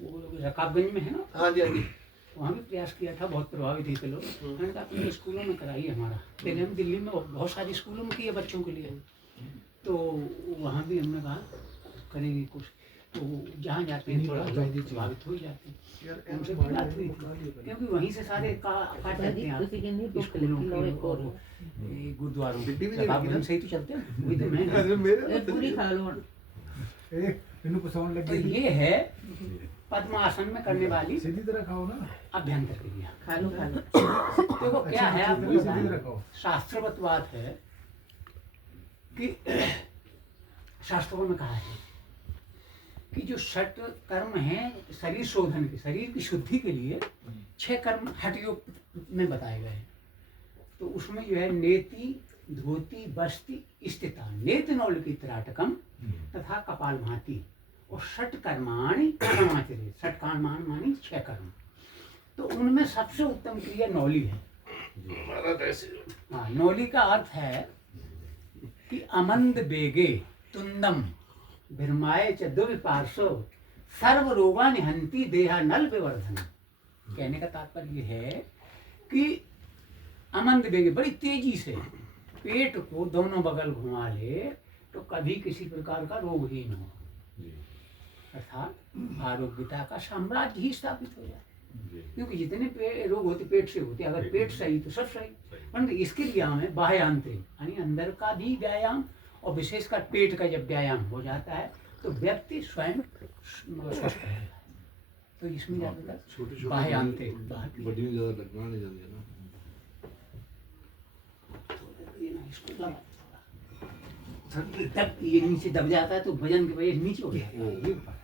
वो रकाबगंज में है ना। हाँ जी हाँ जी। वहाँ भी प्रयास किया था, बहुत प्रभावित थे लोग। मैंने कहा अपने स्कूलों में कराइए हमारा। पहले हम दिल्ली में बहुत सारे स्कूलों में किए बच्चों के लिए, तो वहाँ भी हमने कहा करेंगे कुछ। तो जहाँ जाते हैं थोड़ा प्रभावित हो जाते हैं, उनसे भी बात हुई थी, क्योंकि वहीं से सारे काट जाते हैं आप स्कूलों के और गुरुद्वारों से ही तो चलते हैं। वही तो मैं पूरी खा लो। तो ये है पद्मासन में करने वाली सीधी तरह खाओ ना, अभ्यंतर क्रिया। खा लो खा लो। देखो क्या है, आप सीधी तरह खाओ। शास्त्रवत बात है कि शास्त्रों में कहा है कि जो षट कर्म हैं शरीर शोधन के, शरीर की शुद्धि के लिए 6 कर्म हठ योग में बताए गए हैं। तो उसमें जो है नेति धोती बस्ती स्थिता नेति नौलिकी त्राटकम तथा कपाल भांति और षट कर्माणि कर्माचर्य। षट कर्माणि मानी 6 कर्म। तो उनमें सबसे उत्तम क्रिया नौली है। हाँ, नौली का अर्थ है कि अमंद बेगे तुंदम भिरमाए च दुर्विपार्श्व सर्व रोगा निहंती देहा नल विवर्धन। कहने का तात्पर्य है कि अमंद बेगे बड़ी तेजी से पेट को दोनों बगल घुमा ले तो कभी किसी प्रकार का रोग ही न हो, अर्थात आरोग्यता का साम्राज्य ही स्थापित हो जाए। क्योंकि जितने रोग होते पेट से होते, अगर पेट सही तो सब सही। परंतु इसके लिए हमें बाह्य आंतरिक यानी अंदर का भी व्यायाम और विशेषकर पेट का जब व्यायाम हो जाता है तो व्यक्ति स्वयं स्वस्थ रहेगा। तो इसमें ज्यादातर बाह्य आंतरिक तब ये नीचे दब जाता है तो वजन की वजह नीचे हो जाता है, ये ऊपर रहता है।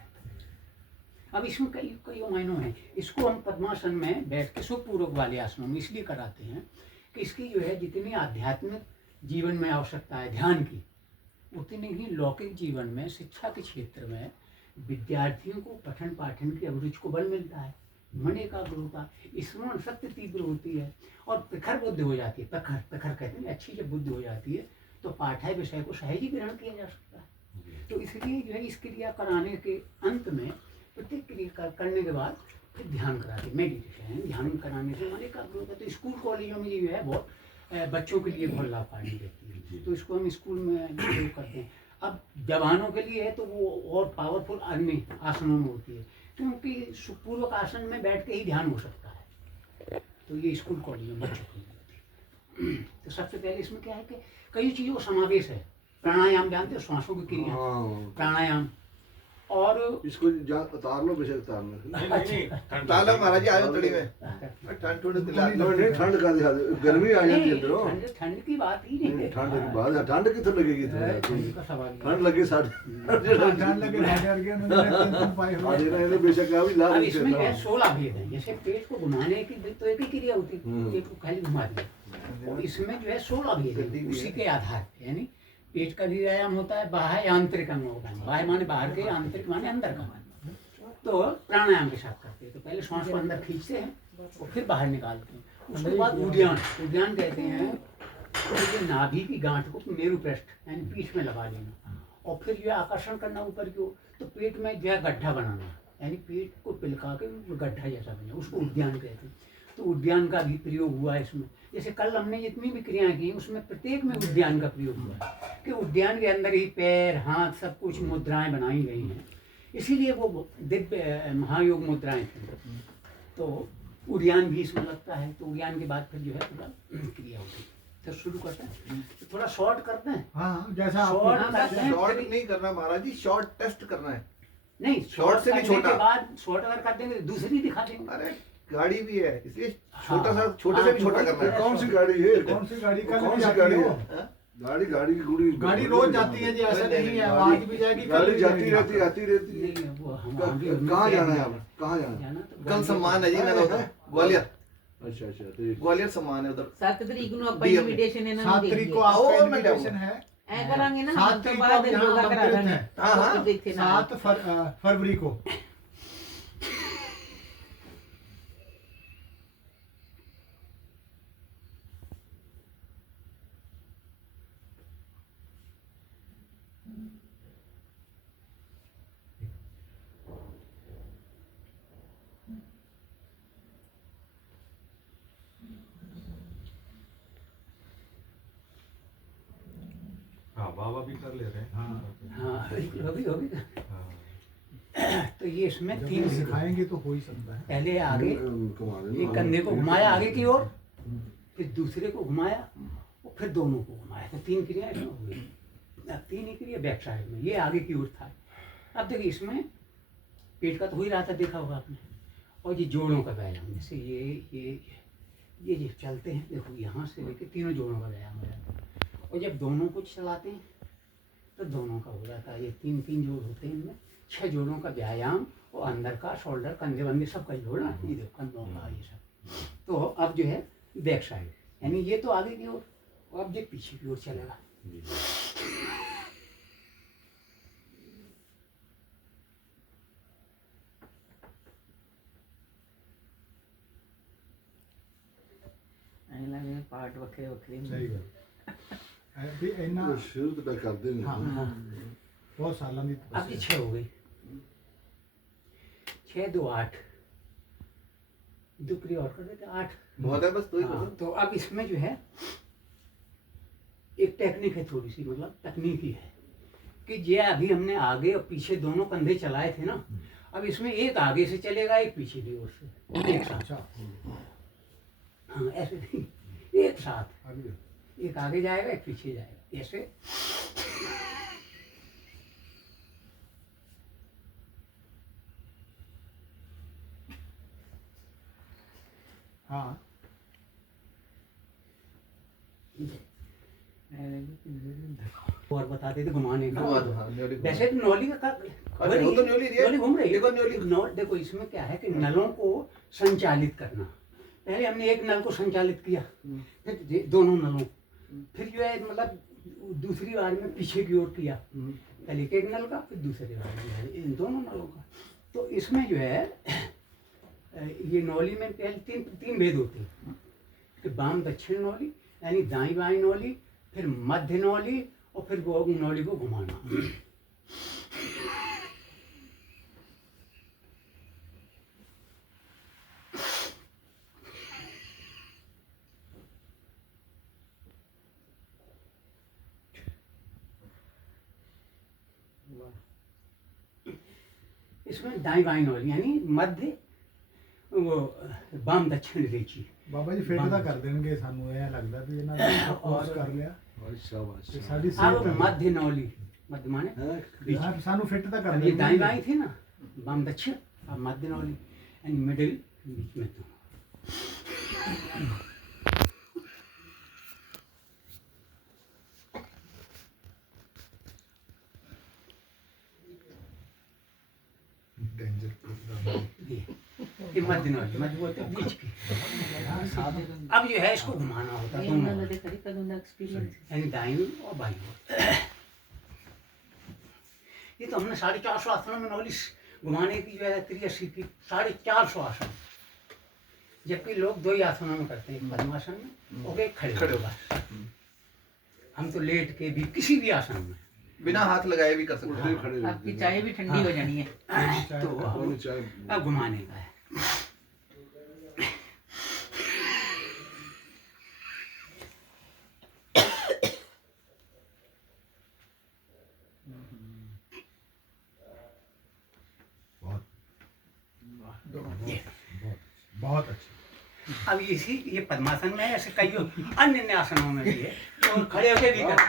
अब इसमें कई मायनों हैं। इसको हम पद्मासन में बैठ के सुखपूर्वक वाले आसनों में इसलिए कराते हैं कि इसकी जो है जितनी आध्यात्मिक जीवन में आवश्यकता है ध्यान की, उतनी ही लौकिक जीवन में शिक्षा के क्षेत्र में विद्यार्थियों को पठन पाठन की अभिरुचि को बल मिलता है, मन एकाग्र होता है, स्मरण शक्ति तीव्र होती है और प्रखर बुद्धि हो जाती है। प्रखर कहते हैं अच्छी जब बुद्धि हो जाती है तो पाठ्य विषय को सहज ही ग्रहण किया जा सकता है। तो इसलिए जो है इस क्रिया कराने के अंत में प्रत्येक क्रिया करने के बाद फिर ध्यान कराते, मेडिटेशन ध्यान कराने से मन एकाग्र होता है। तो स्कूल कॉलेजों में जो है बहुत बच्चों के लिए बहुत लाभकारी रहती है, तो इसको हम स्कूल में प्रयोग करते हैं। अब जवानों के लिए है तो वो और पावरफुल अन्य आसनों में होती है, क्योंकि सुखपूर्वक आसन में बैठ के ही ध्यान हो सकता है। तो ये स्कूल कॉलेजों में बच्चों के लिए होती है। तो सबसे पहले इसमें क्या है कि कई चीज़ों का समावेश है। प्राणायाम जानते हो, श्वासों की क्रिया, प्राणायाम। और इसको उतार लो, बेशक उतारना ताला महाराज जी आयो तड़ी में ठंड थोड़ी दिला नहीं, ठंड का दिला गर्मी आ जाती है अंदर। ठंड की बात ही नहीं है, ठंड की बात है, ठंड कितने लगेगी ठंड का सवाल नहीं। ठंड लगे साढ़े ठंड लगे बाजार के अंदर पाए हुए आज ना बेशक अभी ला। अब इसमें क्या 16 भेद है। जैसे पेट को घुमाने की तो एक ही क्रिया होती है, पेट को खाली घुमा दिया, और इसमें जो है 16 भेद है उसी के आधार पे। यानी पेट का भी व्यायाम होता है, बाह्य आंतरिक अंगों का, बाह्य माने बाहर के, आंतरिक माने अंदर का। तो प्राणायाम के साथ करते हैं। तो पहले श्वास को अंदर खींचते हैं और फिर बाहर निकालते हैं। उसके बाद उद्यान कहते हैं तो नाभि की गांठ को मेरुपृष्ठ यानी पीठ में लगा लेना और फिर जो है आकर्षण करना ऊपर की ओर, तो पेट में जो है गड्ढा बनाना, यानी पेट को पिलका के गड्ढा जैसा बना, उसको उद्यान कहते हैं। तो उद्यान का भी प्रयोग हुआ है इसमें। जैसे कल हमने जितनी भी क्रियाएं की उसमें प्रत्येक में उद्यान का प्रयोग हुआ है कि उद्यान के अंदर ही पैर हाथ सब कुछ मुद्राएं बनाई गई हैं, इसीलिए वो दिव्य महायोग मुद्राएं थी। तो उद्यान भी इसमें लगता है। तो उद्यान के बाद फिर जो है थोड़ा क्रिया होती है। तो शुरू करते हैं, तो थोड़ा शॉर्ट करते हैं। हाँ, जैसा शॉर्ट नहीं करना महाराज जी, शॉर्ट टेस्ट करना है। नहीं, शॉर्ट से भी छोटा के बाद शॉर्ट अगर कर देंगे तो दूसरी दिखा देंगे। अरे गाड़ी भी है, इसलिए छोटा सा, छोटे से भी छोटा करना है। कौन सी गाड़ी है, कौन सी गाड़ी का, कौन सी गाड़ी है? गाड़ी की गुड़ी गाड़ी रोज जाती है जी, ऐसा नहीं है, आज भी जाएगी, गाड़ी जाती रहती आती रहती है। कहाँ जाना है आप, कहाँ जाना? कल सम्मान है जी मेरा उधर ग्वालियर। अच्छा, तो ग्वालियर सम्मान है उधर। 7 तारीख को अपनी इनविटेशन है ना, 7 तारीख को आपका इनविटेशन है। ऐ करांगे ना, 7 तारीख को यहाँ आमंत्रित हैं। 7 फरवरी को। बाबा भी कर ले रहे हैं। हाँ होगी होगी। हाँ। तो ये इसमें जब तीन ये सिखाएंगे तो हो ही सकता है। पहले आगे कमा लेना। एक कंधे को घुमाया आगे की ओर, फिर दूसरे को घुमाया और फिर दोनों को घुमाया, तो तीन क्रिया इसमें हो गई। अब तीन ही क्रिया बैक साइड में, ये आगे की ओर था। अब देखिए इसमें पेट का तो हो ही रहा था, देखा होगा आपने। और ये जोड़ों का व्यायाम, जैसे ये जो चलते हैं, देखो यहाँ से लेके तीनों जोड़ों का व्यायाम हो जाता है। और जब दोनों को चलाते हैं तो दोनों का हो जाता है। ये तीन तीन जोड़ होते हैं, इनमें 6 जोड़ों का व्यायाम, और अंदर का शोल्डर कंधे बंधे सबका जोड़ना, ये देखो कंधों का ये सब। तो अब जो है बैक साइड, यानी ये तो आगे की ओर, और अब ये पीछे की ओर चलेगा। ਐਂ ਲੱਗਦਾ ਪਾਰਟ ਵੱਖਰੇ ਵੱਖਰੇ ਸਹੀ ਗੱਲ ਵੀ ਇੰਨਾ ਉਹ ਸ਼ੁਰੂ ਤੋਂ ਕਰਦੇ ਨਹੀਂ। ਹਾਂ ਬਹੁਤ ਸਾਲਾਂ ਦੀ अब ये 6 हो गई, 6 2 8, 2 क्रिया और कर देते 8। बहुत है बस तो ही हाँ, करो। तो अब इसमें जो है एक टेक्निक है, थोड़ी सी मतलब तकनीकी है, कि ये अभी हमने आगे और पीछे दोनों कंधे चलाए थे ना, अब इसमें एक आगे से चलेगा एक पीछे की ओर से, एक साथ। अच्छा हाँ ऐसे नहीं, एक साथ, आगे एक आगे जाएगा एक पीछे जाएगा, ऐसे। हाँ और बताते थे घुमाने का। घुमा दो, हाँ, न्योली घुमा। वैसे तो नौली का अरे वो तो न्योली रही है। नौली घूम रही है। देखो न्योली। देखो इसमें क्या है कि नलों को संचालित करना। पहले हमने एक नल को संचालित किया, फिर दोनों नलों, फिर जो है मतलब दूसरी बार में पीछे की ओर किया, पहले एक नल का फिर दूसरी बार में इन दोनों नलों का। तो इसमें जो है ये नौली में पहले तीन भेद होते हैं, कि वाम दक्षिण नौली, यानी दाई बाई नौली, फिर मध्य नौली, और फिर वो नौली को घुमाना। इसमें दाई बाई नौली, यानी मध्य वो वाम दक्षिण रेची। ਬਾਬਾ ਜੀ ਫਿੱਟ ਤਾਂ ਕਰ ਦੇਣਗੇ ਸਾਨੂੰ, ਇਹ ਲੱਗਦਾ ਵੀ ਇਹਨਾਂ ਨੇ ਕੋਰਸ ਕਰ ਲਿਆ और शाबाश। ਤੇ ਸਾਡੀ अब ਸਿਹਤ मध्य नौली, मध्य माने हाँ, बीच। ਹਾਂ, ਸਾਨੂੰ ਫਿੱਟ ਤਾਂ ਕਰ अब ये दाई ਦੇਣਗੇ बाई थी ना, वाम दक्षिण, अब मध्य नौली, एंड मिडिल बीच में तो। डेंजर ये मध्य नौली, मध्य बोलते हैं बीच की। अब जो है इसको घुमाना होता है ਇਹ ਉਹਨਾਂ दोनों, ਦਾ ਕਦੀ ਕਦੋਂ ਦਾ ਐਕਸਪੀਰੀਅंस यानी दाईं और बाईं ओर। ये तो हमने 450 आसनों में नौली घुमाने की जो है क्रिया सीखी, 450 आसन, जबकि लोग 2 ही आसनों में करते हैं, पद्मासन में और एक खड़े खड़े होगा। हम तो लेट के भी किसी भी आसन में, बिना हाथ लगाए भी कर सकते हैं। खड़े आपकी चाय भी ठंडी हो जानी है। तो होनी चाहिए। अब घुमाने का है। बहुत अच्छा अब इसी ये पद्मासन में है, ऐसे कई अन्य आसनों में भी है, तो खड़े होकर भी करते हैं।